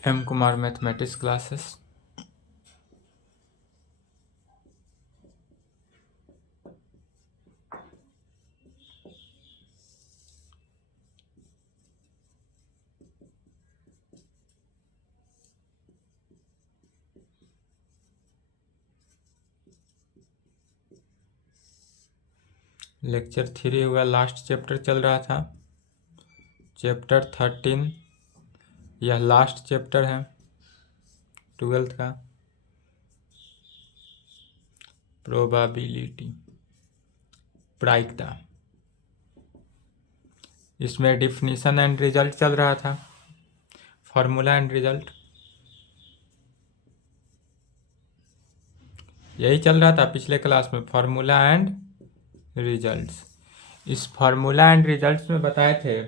M Kumar mathematics classes. Lecture 3 हुआ, last chapter चल रहा था, चैप्टर 13। यह लास्ट चैप्टर है 12th का, प्रोबेबिलिटी, प्रायिकता। इसमें डिफिनीशन एंड रिजल्ट चल रहा था, फार्मूला एंड रिजल्ट यही चल रहा था पिछले क्लास में, फार्मूला एंड रिजल्ट्स। इस फार्मूला एंड रिजल्ट्स में बताए थे,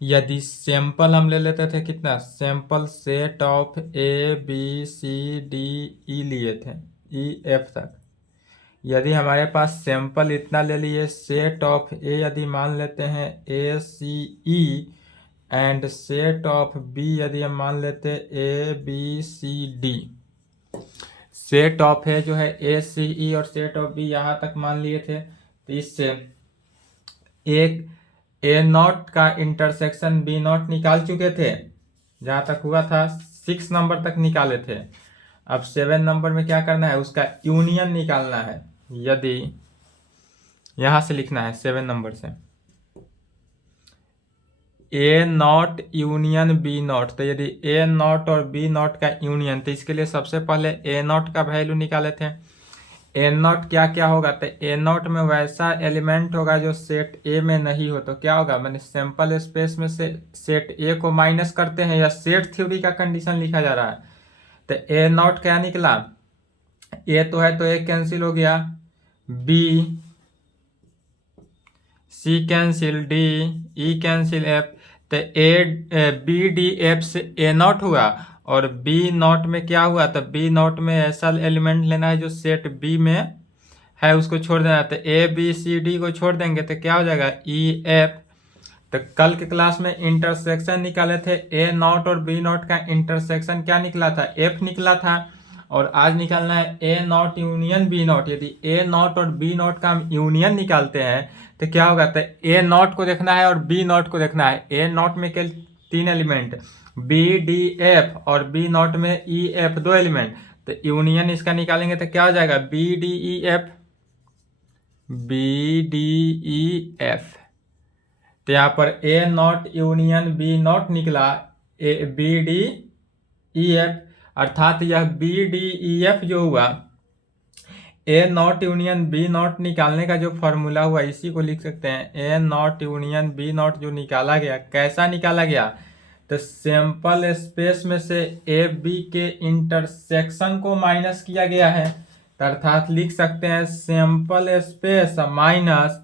यदि सैंपल हम ले लेते थे, कितना sample set of A B C D E लिए थे, ई एफ तक। यदि हमारे पास सैंपल इतना ले लिए, सेट ऑफ ए यदि मान लेते हैं a c e, and set of b यदि हम मान लेते a B C d. Set of a जो है ए सी ई और सेट ऑफ बी यहाँ तक मान लिए थे, तो इससे एक ए नॉट का इंटरसेक्शन बी नॉट निकाल चुके थे, जहाँ तक हुआ था 6 नंबर तक निकाले थे। अब 7 नंबर में क्या करना है, उसका यूनियन निकालना है। यदि यहाँ से लिखना है 7 नंबर से, ए नॉट यूनियन बी नॉट, तो यदि ए नॉट और बी नॉट का यूनियन, तो इसके लिए सबसे पहले ए नॉट का वैल्यू निकाले थे। ए नॉट क्या क्या होगा, तो ए नॉट में वैसा एलिमेंट होगा जो सेट ए में नहीं हो, तो क्या होगा, मैंने सैंपल स्पेस में से सेट ए को माइनस करते हैं, या सेट थ्योरी का कंडीशन लिखा जा रहा है। तो ए नॉट क्या निकला, ए तो है तो ए कैंसिल हो गया, B C cancel, D E cancel, F, तो ए बी डी एफ से ए नॉट हुआ, और बी नॉट में क्या हुआ, तो बी नॉट में ऐसा एलिमेंट लेना है जो सेट बी में है, उसको छोड़ देना है। तो ए बी सी डी को छोड़ देंगे तो क्या हो जाएगा, ई एफ। तो कल के क्लास में इंटरसेक्शन निकाले थे, ए नॉट और बी नॉट का इंटरसेक्शन क्या निकला था, एफ निकला था। और आज निकालना है ए नॉट यूनियन बी नॉट। यदि ए नॉट और बी नॉट का हम यूनियन निकालते हैं तो क्या होगा, तो ए नॉट को देखना है और बी नॉट को देखना है। ए नॉट में केवल 3 एलिमेंट, बी डी एफ, और बी नॉट में ई एफ 2 एलिमेंट। तो यूनियन इसका निकालेंगे तो क्या हो जाएगा, B D E F, B D E F. तो यहाँ पर A not union B not निकला, A B D E F, अर्थात यह बी डी ई एफ जो हुआ, A not union B not निकालने का जो फॉर्मूला हुआ, इसी को लिख सकते हैं, ए नॉट यूनियन बी नॉट जो निकाला गया, कैसा निकाला गया, तो सैंपल स्पेस में से ए बी के इंटरसेक्शन को माइनस किया गया है। तो अर्थात लिख सकते हैं sample space minus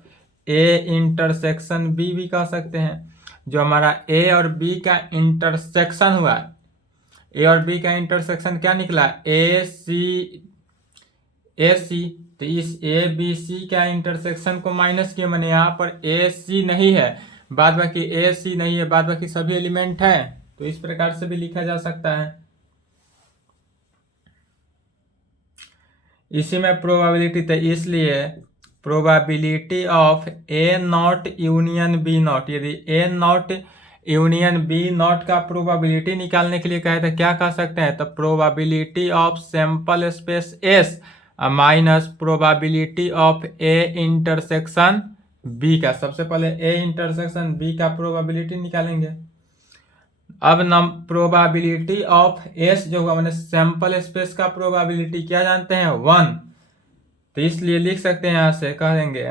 A intersection B भी कह सकते हैं। जो हमारा ए और बी का इंटरसेक्शन हुआ, ए और बी का इंटरसेक्शन क्या निकला, ए सी, तो इस ए बी सी का इंटरसेक्शन को माइनस किया, मैंने यहाँ पर ए सी नहीं है, बाद बाकी ए सी नहीं है, बाद बाकी सभी एलिमेंट है, तो इस प्रकार से भी लिखा जा सकता है। इसी में प्रोबेबिलिटी, तो इसलिए probability of A not union B not, यदि A not union B not का प्रोबेबिलिटी निकालने के लिए कहे तो क्या कह सकते हैं, तो probability of sample space S minus probability of A intersection B का। सबसे पहले ए इंटरसेक्शन बी का प्रोबेबिलिटी निकालेंगे। अब नम प्रोबेबिलिटी ऑफ एस जो हुआ, मैंने सैंपल स्पेस का प्रोबेबिलिटी क्या जानते हैं, 1, तो इसलिए लिख सकते हैं, यहां से कह देंगे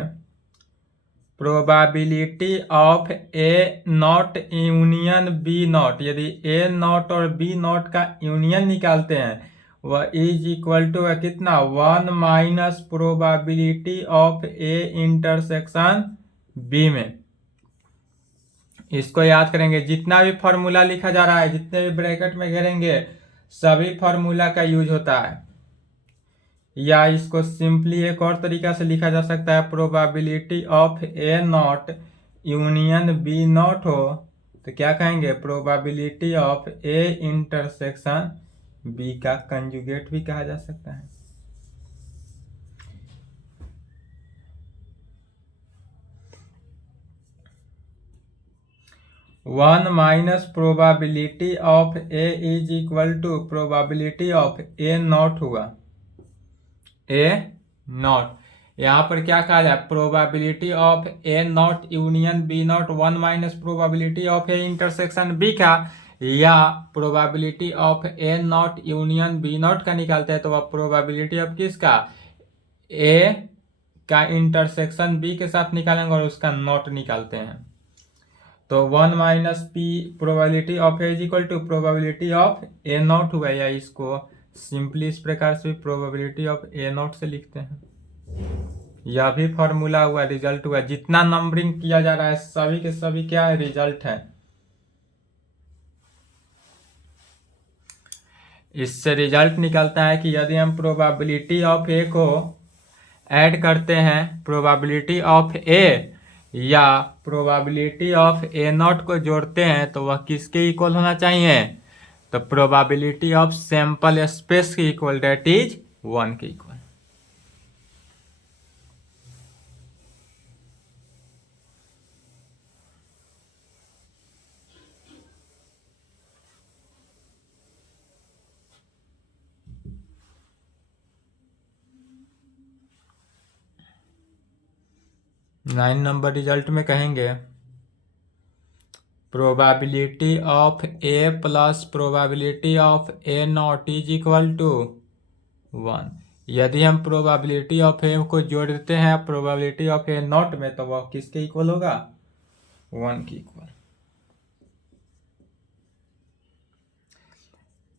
probability of A not union B not, यदि ए नॉट और बी नॉट का यूनियन निकालते हैं, वह इज इक्वल टू है कितना, 1 minus probability of A intersection B में। इसको याद करेंगे, जितना भी फॉर्मूला लिखा जा रहा है, जितने भी ब्रैकेट में घेरेंगे, सभी फॉर्मूला का यूज होता है। या इसको सिंपली एक और तरीका से लिखा जा सकता है, probability of A not union B not हो तो क्या कहेंगे, probability of A intersection B का कंजुगेट भी कहा जा सकता है। One minus probability of A is equal to probability of A not हुआ, ए नॉट। यहाँ पर क्या कहा जाए, probability of A not union B not one minus probability of A intersection B का, या probability of A not union B not का निकालते हैं तो वह प्रोबेबिलिटी ऑफ किसका, ए का इंटरसेक्शन बी के साथ निकालेंगे और उसका नॉट निकालते हैं। तो one minus P probability of A is equal to probability of A not हुआ, या इसको सिंपली इस प्रकार से प्रोबेबिलिटी ऑफ ए नॉट से लिखते हैं। यह भी फॉर्मूला हुआ, रिजल्ट हुआ। जितना नंबरिंग किया जा रहा है सभी के सभी क्या है, रिजल्ट है। इससे रिजल्ट निकलता है कि यदि हम प्रोबेबिलिटी ऑफ ए को ऐड करते हैं प्रोबेबिलिटी ऑफ ए या प्रोबेबिलिटी ऑफ ए नॉट को जोड़ते हैं तो वह किसके इक्वल होना चाहिए, तो प्रोबेबिलिटी ऑफ सैंपल स्पेस के इक्वल, डेट इज 1 के इक्वल। नाइन नंबर रिजल्ट में कहेंगे probability of A plus probability of A not is equal to 1। यदि हम प्रोबेबिलिटी ऑफ ए को जोड़ देते हैं प्रोबेबिलिटी ऑफ ए नॉट में तो वह किसके इक्वल होगा, 1 के equal.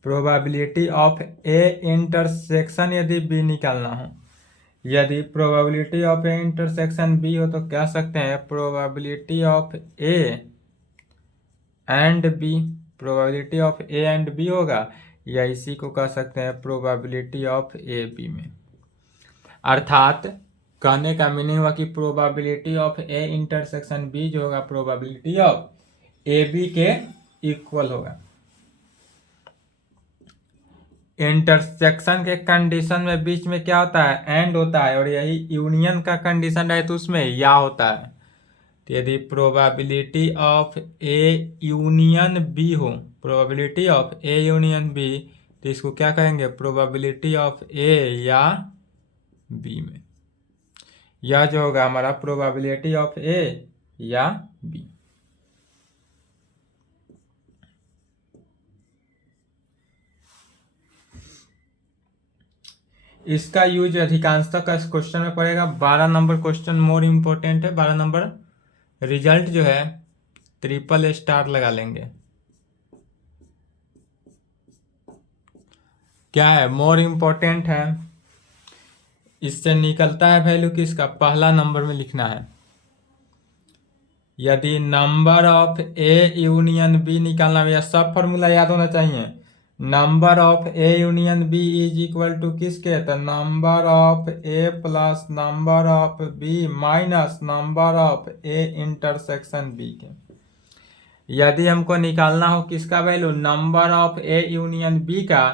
Probability of A intersection यदि बी निकालना हो, यदि probability of A intersection B हो तो कह सकते हैं probability of A and B, probability of A and B होगा, या इसी को कह सकते हैं प्रोबेबिलिटी ऑफ ए बी में। अर्थात कहने का मीनिंग हुआ कि probability of A intersection B जो होगा प्रोबेबिलिटी ऑफ ए बी के इक्वल होगा। इंटरसेक्शन के कंडीशन में बीच में क्या होता है, एंड होता है, और यही यूनियन का कंडीशन है तो उसमें या होता है। तो यदि probability of A union b हो, probability of A union b, तो इसको क्या कहेंगे, प्रोबेबिलिटी ऑफ ए या बी में। यह जो होगा हमारा प्रोबेबिलिटी ऑफ ए या बी। इसका यूज अधिकांशतः का इस क्वेश्चन में पड़ेगा। 12 नंबर क्वेश्चन मोर इम्पोर्टेंट है। 12 नंबर रिजल्ट जो है ट्रिपल स्टार लगा लेंगे। क्या है, मोर इम्पोर्टेंट है। इससे निकलता है वैल्यू किसका, पहला नंबर में लिखना है। यदि number of A union B निकालना है, या सब फॉर्मूला याद होना चाहिए। Number of A union B is equal to किसके, तो number of A plus number of B minus number of A intersection B के। यदि हमको निकालना हो किसका value, number of A union B का,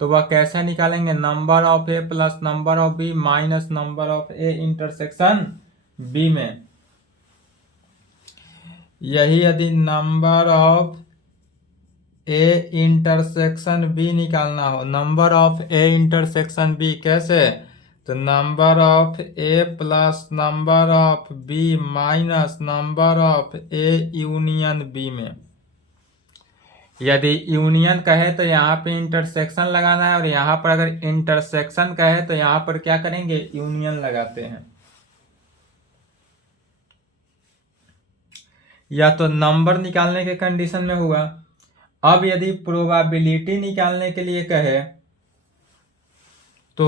तो वह कैसे निकालेंगे, number of A plus number of B minus number of A intersection B में। यही यदि number of A intersection B निकालना हो, number of A intersection B कैसे, तो number of A plus number of B minus number of A union B में। यदि union कहे तो यहाँ पे इंटरसेक्शन लगाना है, और यहाँ पर अगर इंटरसेक्शन कहे तो यहाँ पर क्या करेंगे, यूनियन लगाते हैं। या तो नंबर निकालने के कंडीशन में हुआ। अब यदि प्रोबेबिलिटी निकालने के लिए कहे तो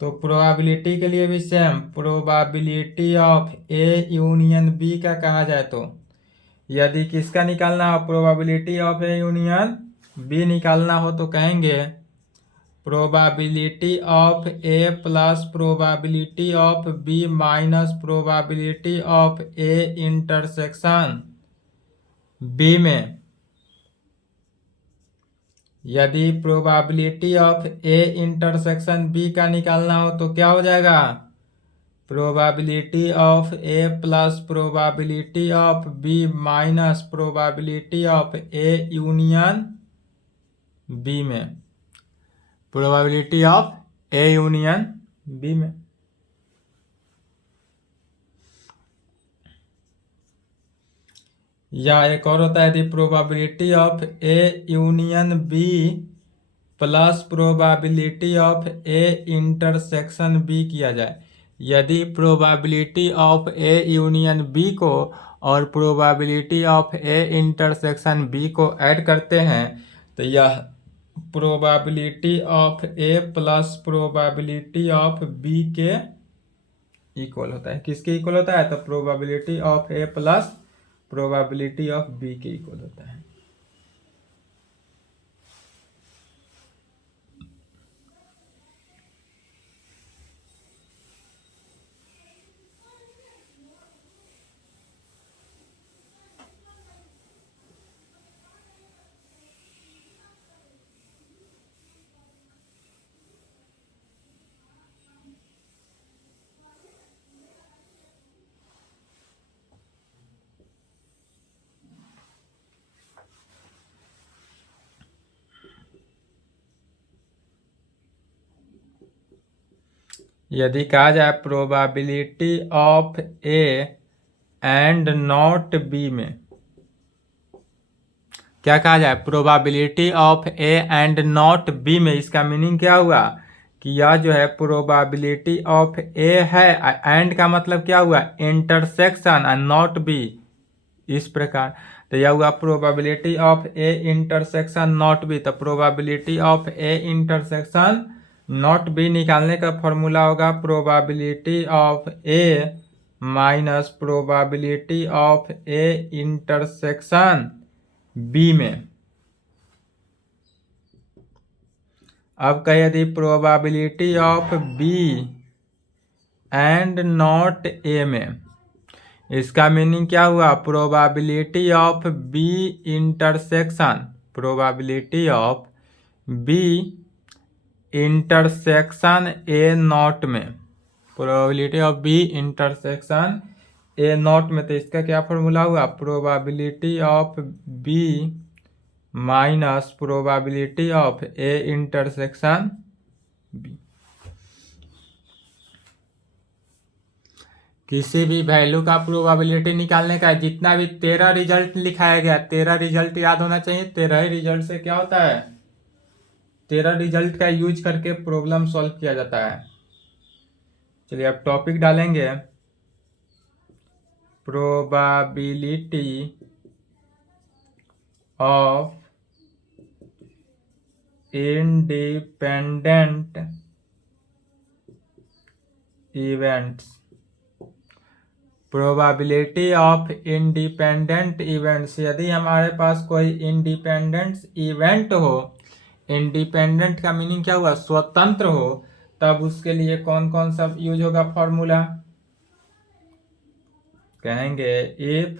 प्रोबेबिलिटी के लिए भी same, probability of A union B का कहा जाए तो यदि किसका निकालना हो, probability of A union B निकालना हो तो कहेंगे probability of A plus probability of B minus probability of A intersection B में यदि probability of A intersection B का निकालना हो तो क्या हो जाएगा? Probability of A plus probability of B minus probability of A union B में, probability of A union B में। या एक और होता है यदि probability of A union B plus probability of A intersection B किया जाए। यदि probability of A union B को और probability of A intersection B को ऐड करते हैं तो यह probability of A plus probability of B के इक्वल होता है। किसके इक्वल होता है? तो probability of A plus probability of B के इक्वल होता है। यदि कहा जाए probability of A and not be में, क्या कहा जाए? Probability of A and not be में, इसका मीनिंग क्या हुआ कि यह जो है प्रोबेबिलिटी ऑफ ए है, एंड का मतलब क्या हुआ? इंटरसेक्शन, एंड नॉट बी, इस प्रकार। तो यह हुआ probability of A intersection not B. तो probability of A intersection not B निकालने का फॉर्मूला होगा probability of A minus probability of A intersection B में। अब कह यदि probability of B and not A में, इसका मीनिंग क्या हुआ? Probability of B intersection, probability of B intersection A not में, probability of B intersection A not में। तो इसका क्या फॉर्मूला हुआ? Probability of B minus probability of A intersection B. किसी भी वैल्यू का प्रोबेबिलिटी निकालने का जितना भी 13 रिजल्ट लिखाया गया, 13 रिजल्ट याद होना चाहिए। 13 ही रिजल्ट से क्या होता है? 13 रिजल्ट का यूज करके प्रॉब्लम सॉल्व किया जाता है। चलिए अब टॉपिक डालेंगे, probability of independent events, probability of independent events. यदि हमारे पास कोई इंडिपेंडेंट इवेंट हो, इंडिपेंडेंट का मीनिंग क्या हुआ? स्वतंत्र हो, तब उसके लिए कौन कौन सा यूज होगा फॉर्मूला? कहेंगे if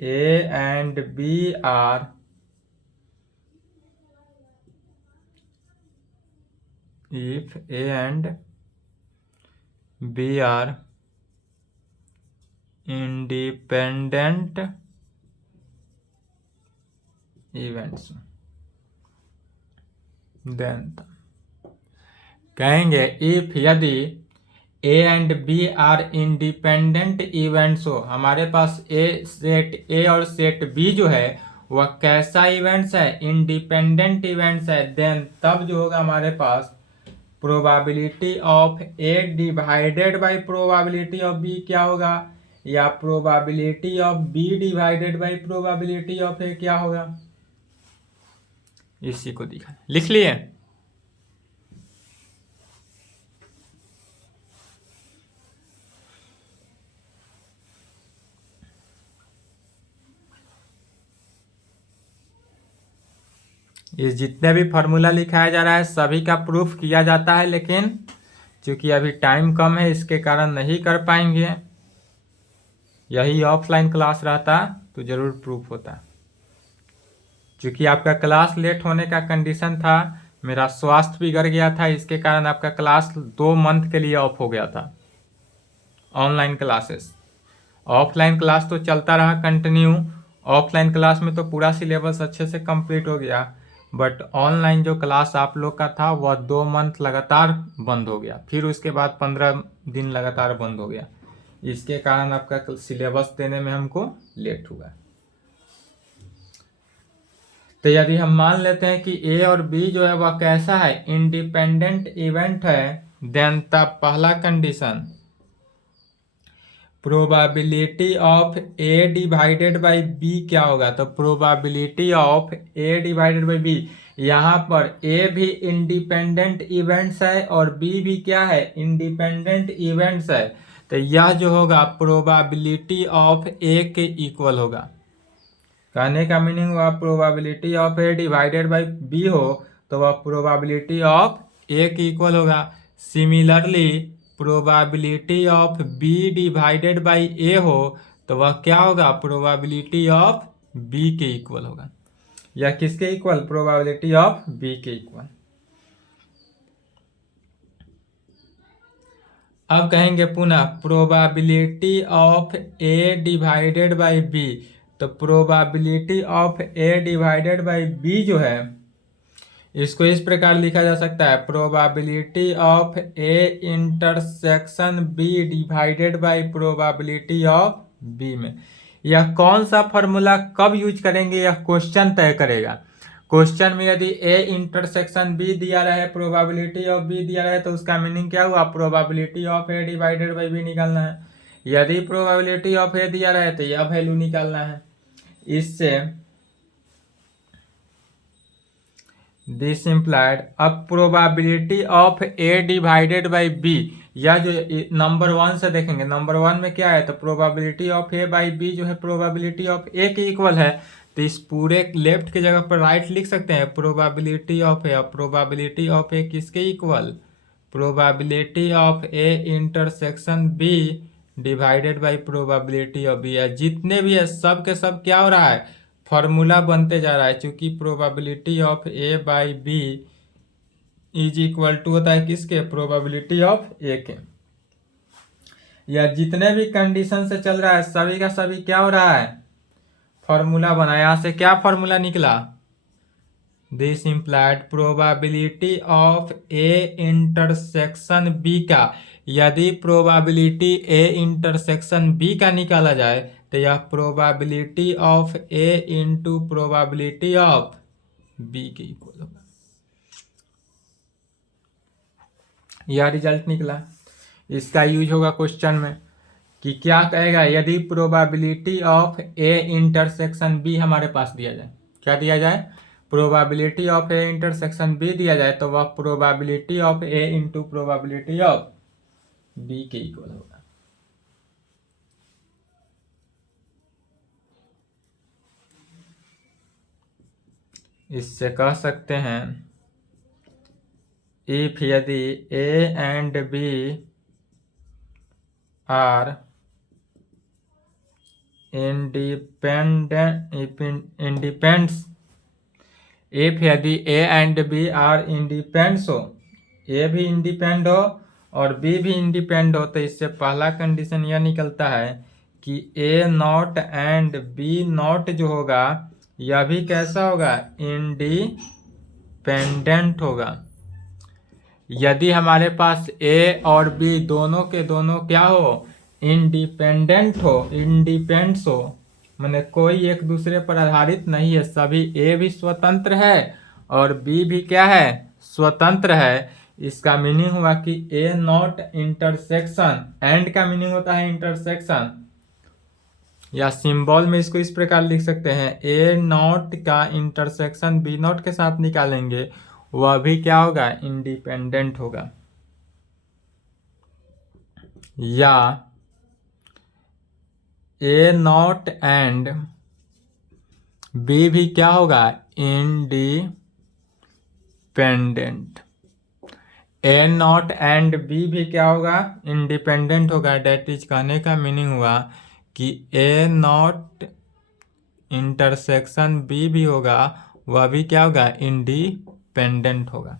A and B are if A and B are independent events, then कहेंगे if यदि A and B are independent events हो, हमारे पास सेट A और सेट B जो है वह कैसा इवेंट्स है? इंडिपेंडेंट इवेंट्स है। देन तब जो होगा हमारे पास probability of A divided by probability of B क्या होगा? या probability of B divided by probability of A क्या होगा? इसी को दिखा लिख लिए। ये जितने भी फार्मूला लिखाया जा रहा है सभी का प्रूफ किया जाता है, लेकिन चूंकि अभी टाइम कम है इसके कारण नहीं कर पाएंगे। यही ऑफलाइन क्लास रहता तो ज़रूर प्रूफ होता। क्योंकि आपका क्लास लेट होने का कंडीशन था, मेरा स्वास्थ्य बिगड़ गया था, इसके कारण आपका क्लास 2 मंथ के लिए ऑफ हो गया था। ऑनलाइन क्लासेस, ऑफलाइन क्लास तो चलता रहा कंटिन्यू। ऑफलाइन क्लास में तो पूरा सिलेबस अच्छे से कंप्लीट हो गया, बट ऑनलाइन जो क्लास आप लोग का था वह 2 मंथ लगातार बंद हो गया, फिर उसके बाद 15 दिन लगातार बंद हो गया। इसके कारण आपका सिलेबस देने में हमको लेट हुआ। तो यदि हम मान लेते हैं कि ए और बी जो है वह कैसा है, इंडिपेंडेंट इवेंट है, देन तब पहला condition probability of A divided by B क्या होगा। तो probability of A divided by B, यहाँ पर ए भी इंडिपेंडेंट इवेंट्स है और बी भी क्या है, इंडिपेंडेंट इवेंट्स है। तो यह जो होगा प्रोबेबिलिटी ऑफ ए के इक्वल होगा। कहने का मीनिंग हुआ probability of A divided by B हो तो वह प्रोबेबिलिटी ऑफ ए के इक्वल होगा। Similarly probability of B divided by A हो तो वह क्या होगा, प्रोबेबिलिटी ऑफ बी के इक्वल होगा। या किसके इक्वल, प्रोबेबिलिटी ऑफ बी के इक्वल। अब कहेंगे पुनः probability of A divided by B. तो probability of A divided by B जो है इसको इस प्रकार लिखा जा सकता है, probability of A intersection B divided by probability of B में। यह कौन सा फॉर्मूला कब यूज करेंगे यह क्वेश्चन तय करेगा। क्वेश्चन में यदि ए इंटरसेक्शन बी दिया रहे, प्रोबेबिलिटी ऑफ बी दिया रहे, तो उसका मीनिंग क्या हुआ, probability of A divided by B निकालना है। यदि प्रोबेबिलिटी ऑफ ए दिया रहे तो यह वैल्यू निकालना है। इससे दिस इम्प्लाइड अब probability of A divided by B, या जो नंबर 1 से देखेंगे, नंबर 1 में क्या है, तो probability of A by B जो है प्रोबेबिलिटी ऑफ ए के इक्वल है। तो इस पूरे लेफ्ट के जगह पर राइट लिख सकते हैं probability of A. Probability of A किसके equal, probability of A intersection B divided by probability of B है। जितने भी है सब के सब क्या हो रहा है, फॉर्मूला बनते जा रहा है। क्योंकि probability of A by B is equal to होता है किसके, प्रोबेबिलिटी ऑफ ए के। या जितने भी कंडीशन से चल रहा है सभी का सभी क्या हो रहा है, फॉर्मूला बना। यहाँ से क्या फॉर्मूला निकला, this implied probability of A intersection B का, यदि प्रोबेबिलिटी ए इंटरसेक्शन बी का निकाला जाए तो यह probability of A into probability of B के इक्वल होगा। यह रिजल्ट निकला। इसका यूज होगा क्वेश्चन में कि क्या कहेगा, यदि probability of A intersection B हमारे पास दिया जाए, क्या दिया जाए, probability of A intersection B दिया जाए तो वह probability of A into probability of B के इक्वल होगा। इससे कह सकते हैं इफ यदि A and B are independents, if यदि A and B are independents हो, ए भी इंडिपेंड हो और बी भी इंडिपेंड हो, तो इससे पहला कंडीशन यह निकलता है कि ए नॉट एंड बी नॉट जो होगा यह भी कैसा होगा, इंडिपेंडेंट होगा। यदि हमारे पास ए और बी दोनों के दोनों क्या हो, इंडिपेंडेंट हो, इंडिपेंड्स हो, माने कोई एक दूसरे पर आधारित नहीं है, सभी ए भी स्वतंत्र है और बी भी क्या है, स्वतंत्र है। इसका मीनिंग हुआ कि ए नॉट इंटरसेक्शन, एंड का मीनिंग होता है इंटरसेक्शन, या सिंबल में इसको इस प्रकार लिख सकते हैं, ए नॉट का इंटरसेक्शन बी नॉट के साथ निकालेंगे वह भी क्या होगा, इंडिपेंडेंट होगा। या ए नॉट एंड बी भी क्या होगा, independent. A not and B भी क्या होगा, इंडिपेंडेंट होगा। डेट इज कहने का मीनिंग हुआ कि ए नॉट इंटरसेक्शन बी भी होगा, वह भी क्या होगा, इंडिपेंडेंट होगा।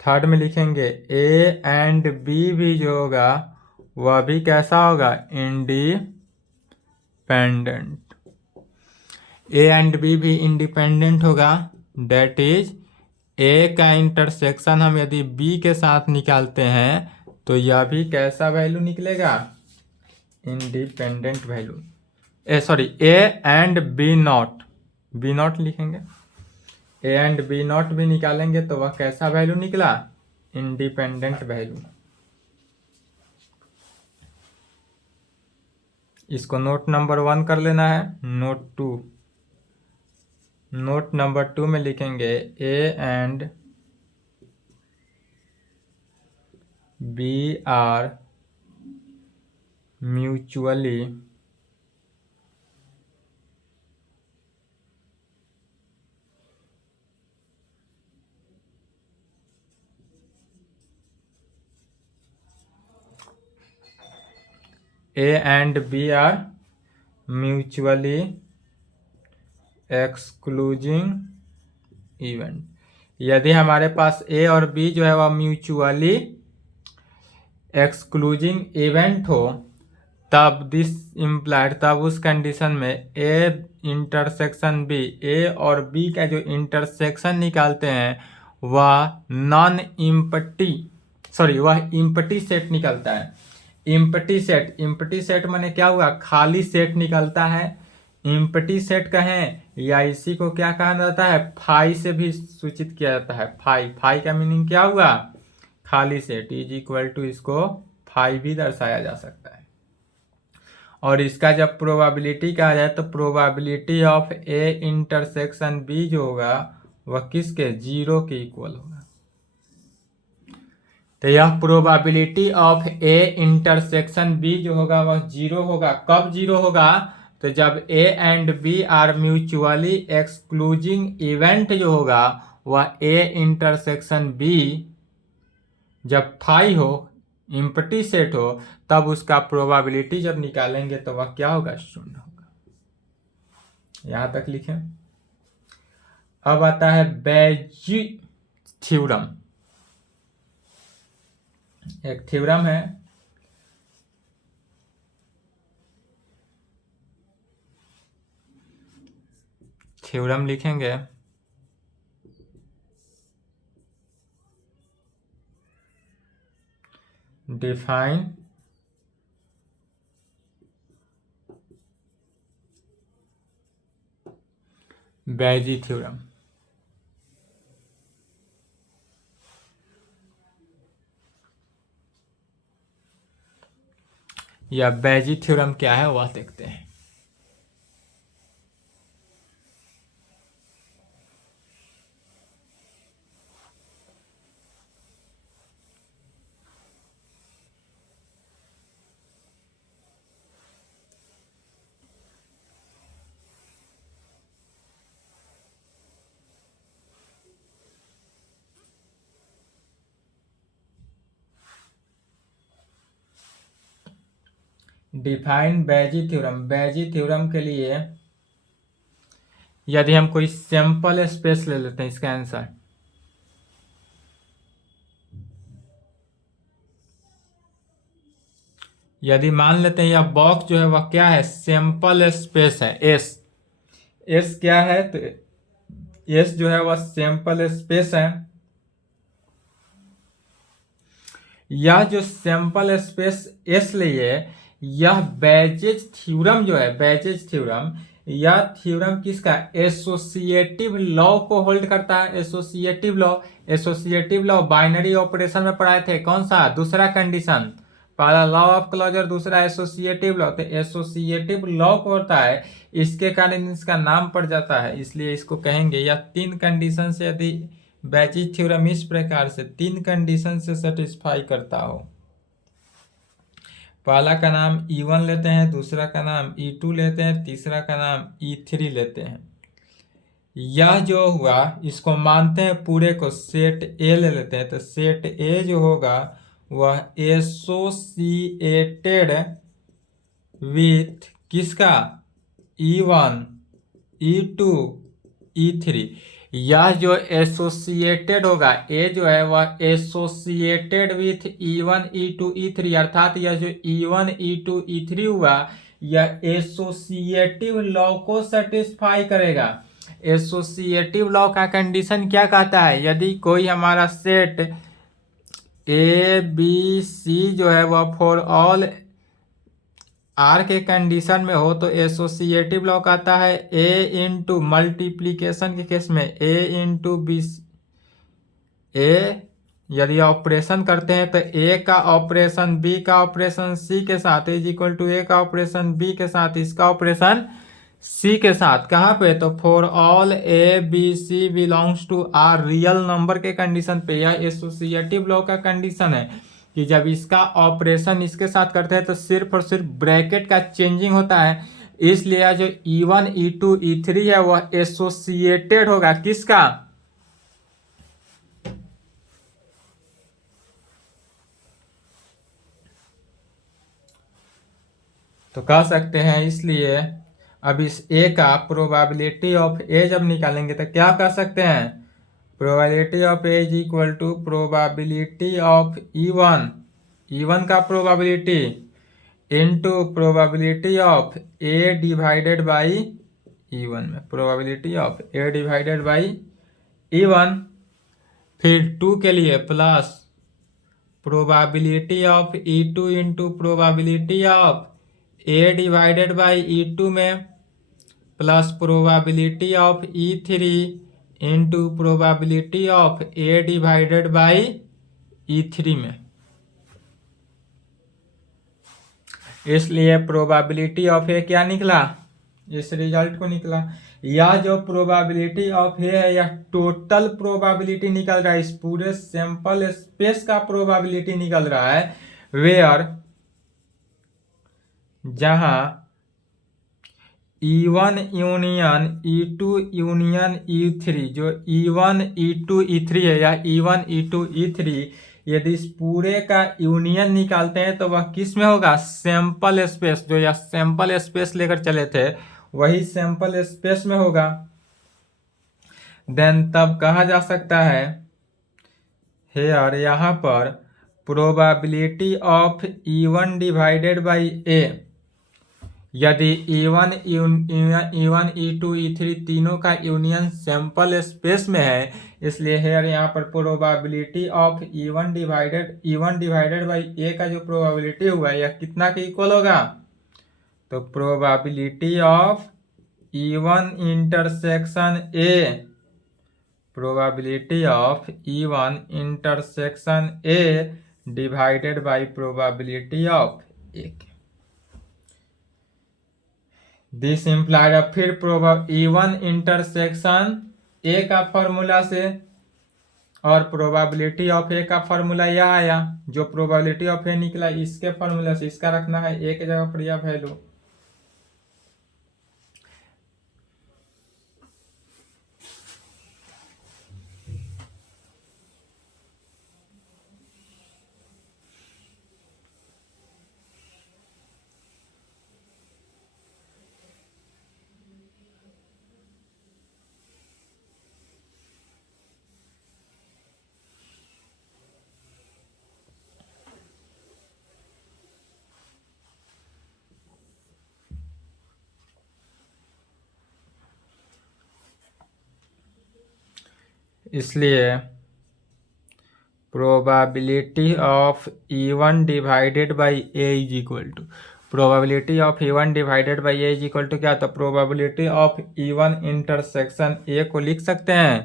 थर्ड में लिखेंगे ए एंड बी भी जो होगा वह भी कैसा होगा, इंडिपेंडेंट। ए एंड बी भी इंडिपेंडेंट होगा, डेट इज ए का इंटरसेक्शन हम यदि बी के साथ निकालते हैं तो यह भी कैसा वैल्यू निकलेगा, independent value. A and B not लिखेंगे, ए एंड बी नॉट भी निकालेंगे तो वह कैसा वैल्यू निकला, इंडिपेंडेंट वैल्यू। इसको नोट नंबर 1 कर लेना है। नोट नंबर 2 में लिखेंगे A and B are mutually A and B are mutually exclusive event. यदि हमारे पास ए और बी जो है वह म्यूचुअली एक्सक्लूजिंग इवेंट हो, तब दिस इम्प्लाइड, तब उस कंडीशन में ए इंटरसेक्शन बी, ए और बी का जो इंटरसेक्शन निकालते हैं वह वह इम्पटी सेट निकलता है। इम्पटी सेट माने क्या हुआ, खाली सेट निकलता है। इम्पटी सेट कहें या इसी को क्या कहा जाता है, फाई से भी सूचित किया जाता है। फाई का मीनिंग क्या हुआ, खाली सेट, इज इक्वल टू इसको फाई भी दर्शाया जा सकता है। और इसका जब प्रोबेबिलिटी कहा जाए तो probability of A intersection B जो होगा वह किसके, 0 के इक्वल होगा। तो यह probability of A intersection B जो होगा वह 0 होगा। कब 0 होगा, तो जब A and B are mutually exclusive event जो होगा वह ए इंटरसेक्शन बी जब फाई हो, इम्पटी सेट हो, तब उसका प्रोबेबिलिटी जब निकालेंगे तो वह क्या होगा, 0 होगा। यहां तक लिखें। अब आता है बैजी थ्योरम। एक थ्योरम है, थ्योरम लिखेंगे डिफाइन बैजी थ्योरम। या बैजी थ्योरम क्या है वह देखते हैं। Define Bayes theorem. Bayes theorem के लिए यदि हम कोई सैंपल स्पेस ले लेते हैं, इसका आंसर यदि मान लेते हैं यह बॉक्स जो है वह क्या है, सैंपल स्पेस है। एस क्या है, तो एस जो है वह सैंपल स्पेस है। यह जो सैंपल स्पेस एस लिए, यह बैजेज थ्योरम जो है, बैजेज थ्योरम, यह थ्योरम किसका, एसोसिएटिव लॉ को होल्ड करता है। एसोसिएटिव लॉ बाइनरी ऑपरेशन में पढ़ाए थे, कौन सा, दूसरा कंडीशन, पहला लॉ ऑफ क्लोजर, दूसरा एसोसिएटिव लॉ। तो एसोसिएटिव लॉ को होता है, इसके कारण इसका नाम पड़ जाता है, इसलिए इसको कहेंगे। या 3 कंडीशन से यदि बैजेज थ्योरम इस प्रकार से 3 कंडीशन से सेटिस्फाई करता हो, पहला का नाम E1 लेते हैं, दूसरा का नाम E2 लेते हैं, तीसरा का नाम E3 लेते हैं। यह जो हुआ इसको मानते हैं पूरे को सेट ए ले लेते हैं। तो सेट ए जो होगा वह एसोसिएटेड विथ किसका, E1 E2 E3। यह जो एसोसिएटेड होगा, ए जो है वह associated with E1 E2 E3, अर्थात यह जो E1 E2 E3 हुआ यह एसोसिएटिव लॉ को सेटिस्फाई करेगा। एसोसिएटिव लॉ का कंडीशन क्या कहता है, यदि कोई हमारा सेट ए बी सी जो है वह फॉर ऑल आर के कंडीशन में हो तो एसोसिएटिव लॉ कहता है ए इंटू मल्टीप्लीकेशन के केस में ए इंटू बी, ए यदि ऑपरेशन करते हैं तो ए का ऑपरेशन बी का ऑपरेशन सी के साथ इज इक्वल टू ए का ऑपरेशन बी के साथ इसका ऑपरेशन सी के साथ, कहाँ पे, तो for all A B C belongs to R real number के कंडीशन पे। यह एसोसिएटिव लॉ का कंडीशन है कि जब इसका ऑपरेशन इसके साथ करते हैं तो सिर्फ और सिर्फ ब्रैकेट का चेंजिंग होता है, इसलिए जो E1 E2 E3 है वह एसोसिएटेड होगा किसका, तो कह सकते हैं, इसलिए अब इस ए का प्रोबेबिलिटी ऑफ ए जब निकालेंगे तो क्या कह सकते हैं, probability of A is equal to probability of E1 का probability into probability of A divided by E1 में probability of A divided by E1, फिर 2 के लिए plus probability of E2 into probability of A divided by E2 में plus probability of E3 into probability of A divided by E3 में। इसलिए probability of A क्या निकला, इस result को निकला। यह जो प्रोबेबिलिटी ऑफ ए है यह टोटल प्रोबेबिलिटी निकल रहा है, इस पूरे सैंपल स्पेस का प्रोबेबिलिटी निकल रहा है, वेयर जहां E1 union E2 union E3, जो E1 E2 E3 है या E1 E2 E3, यदि इस पूरे का यूनियन निकालते हैं तो वह किस में होगा, सैंपल स्पेस, जो यह सैंपल स्पेस लेकर चले थे वही सैंपल स्पेस में होगा। देन तब कहा जा सकता है हेयर यहाँ पर probability of E1 divided by A, यदि E1 E2 E3 तीनों का यूनियन सैंपल स्पेस में है, इसलिए हेयर यहाँ पर probability of E1 divided by A का जो प्रोबेबिलिटी हुआ यह कितना के इक्वल होगा, तो probability of E1 intersection A, probability of E1 intersection A divided by probability of A. This implied, अब फिर E1 इंटरसेक्शन ए का फॉर्मूला से और प्रोबेबिलिटी ऑफ ए का फॉर्मूला यह आया, जो प्रोबेबिलिटी ऑफ ए निकला इसके फॉर्मूला से इसका रखना है ए के जगह पर यह वैल्यू। इसलिए probability of E1 divided by A is equal to probability of E1 divided by A is equal to क्या, तो probability of E1 intersection A को लिख सकते हैं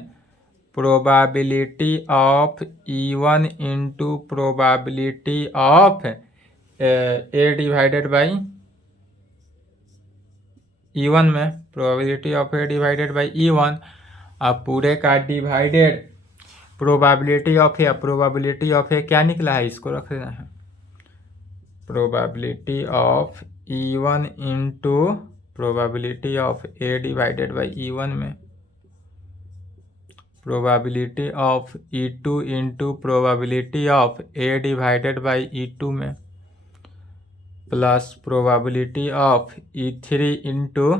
probability of E1 into probability of A divided by E1 में probability of A divided by E1, अब पूरे का डिवाइडेड प्रोबेबिलिटी ऑफ ए क्या निकला है, इसको रख देना है probability of E1 into probability of A divided by E1 में probability of E2 into probability of A divided by E2 में plus probability of E3 into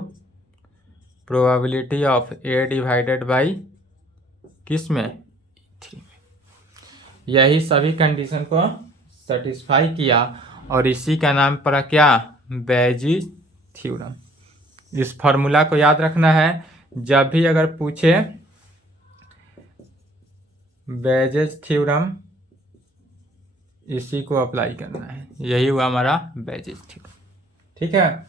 probability of A divided by किस में E3 में। यही सभी condition को satisfy किया और इसी का नाम पड़ा क्या, बेजिस थ्योरम। इस फॉर्मूला को याद रखना है, जब भी अगर पूछे बेजिस थ्योरम इसी को अप्लाई करना है। यही हुआ हमारा बेजिस थ्योरम। ठीक है,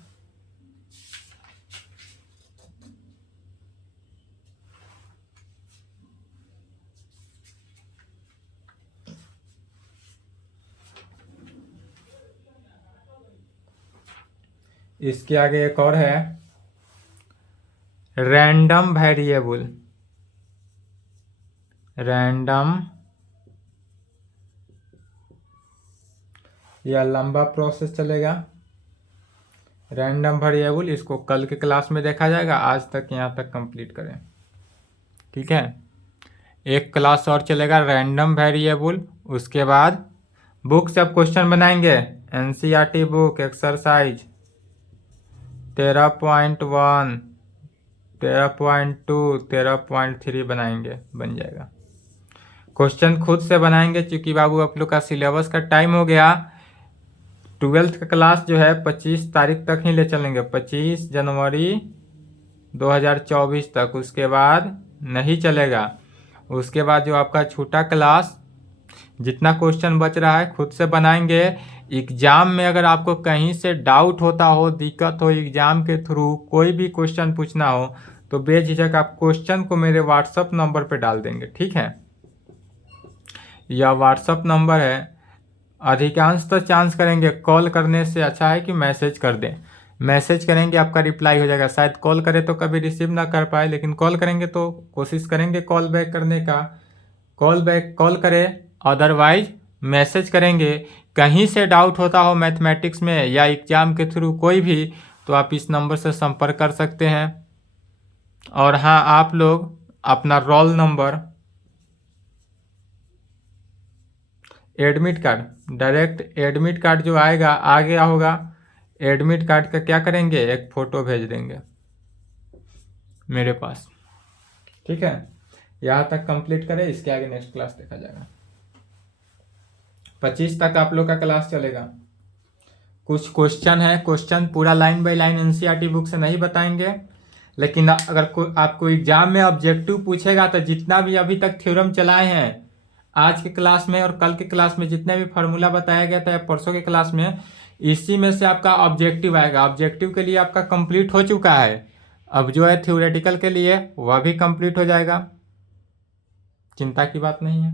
इसके आगे एक और है रैंडम वेरिएबल। रैंडम, यह लंबा प्रोसेस चलेगा। रैंडम वेरिएबल इसको कल के क्लास में देखा जाएगा, आज तक यहाँ तक कंप्लीट करें। ठीक है, एक क्लास और चलेगा रैंडम वेरिएबल। उसके बाद बुक से अब क्वेश्चन बनाएंगे, एनसीईआरटी बुक एक्सरसाइज 13.1, 13.2, 13.3 बनाएंगे, बन जाएगा। क्वेश्चन खुद से बनाएंगे, क्योंकि बाबू आप लोग का सिलेबस का टाइम हो गया। 12th का क्लास जो है 25 तारीख तक ही ले चलेंगे, 25 जनवरी 2024 तक। उसके बाद नहीं चलेगा। उसके बाद जो आपका छोटा क्लास, जितना क्वेश्चन बच रहा है खुद से बनाएंगे। एग्जाम में अगर आपको कहीं से डाउट होता हो, दिक्कत हो, एग्जाम के थ्रू कोई भी क्वेश्चन पूछना हो, तो बेझिझक आप क्वेश्चन को मेरे व्हाट्सअप नंबर पे डाल देंगे। ठीक है, यह व्हाट्सअप नंबर है। अधिकांश तो चांस करेंगे, कॉल करने से अच्छा है कि मैसेज कर दें। मैसेज करेंगे आपका रिप्लाई हो जाएगा। शायद कॉल करे तो कभी रिसीव ना कर पाए, लेकिन कॉल करेंगे तो कोशिश करेंगे कॉल बैक करने का। कॉल करें, अदरवाइज मैसेज करेंगे। कहीं से डाउट होता हो मैथमेटिक्स में या एग्जाम के थ्रू कोई भी, तो आप इस नंबर से संपर्क कर सकते हैं। और हाँ, आप लोग अपना roll number, admit card, direct admit card जो आएगा आ गया होगा, एडमिट कार्ड का क्या करेंगे, एक फ़ोटो भेज देंगे मेरे पास। ठीक है, यहाँ तक कंप्लीट करें, इसके आगे नेक्स्ट क्लास देखा जाएगा। 25 तक आप लोग का क्लास चलेगा। कुछ क्वेश्चन है, क्वेश्चन पूरा line by line NCERT book से नहीं बताएंगे, लेकिन अगर आपको एग्जाम में ऑब्जेक्टिव पूछेगा तो जितना भी अभी तक थ्योरम चलाए हैं आज के क्लास में और कल के क्लास में, जितने भी फार्मूला बताया गया था परसों के क्लास में, इसी में से आपका ऑब्जेक्टिव आएगा। ऑब्जेक्टिव के लिए आपका कंप्लीट हो चुका है, अब जो है थ्योरेटिकल के लिए वह भी कंप्लीट हो जाएगा, चिंता की बात नहीं है।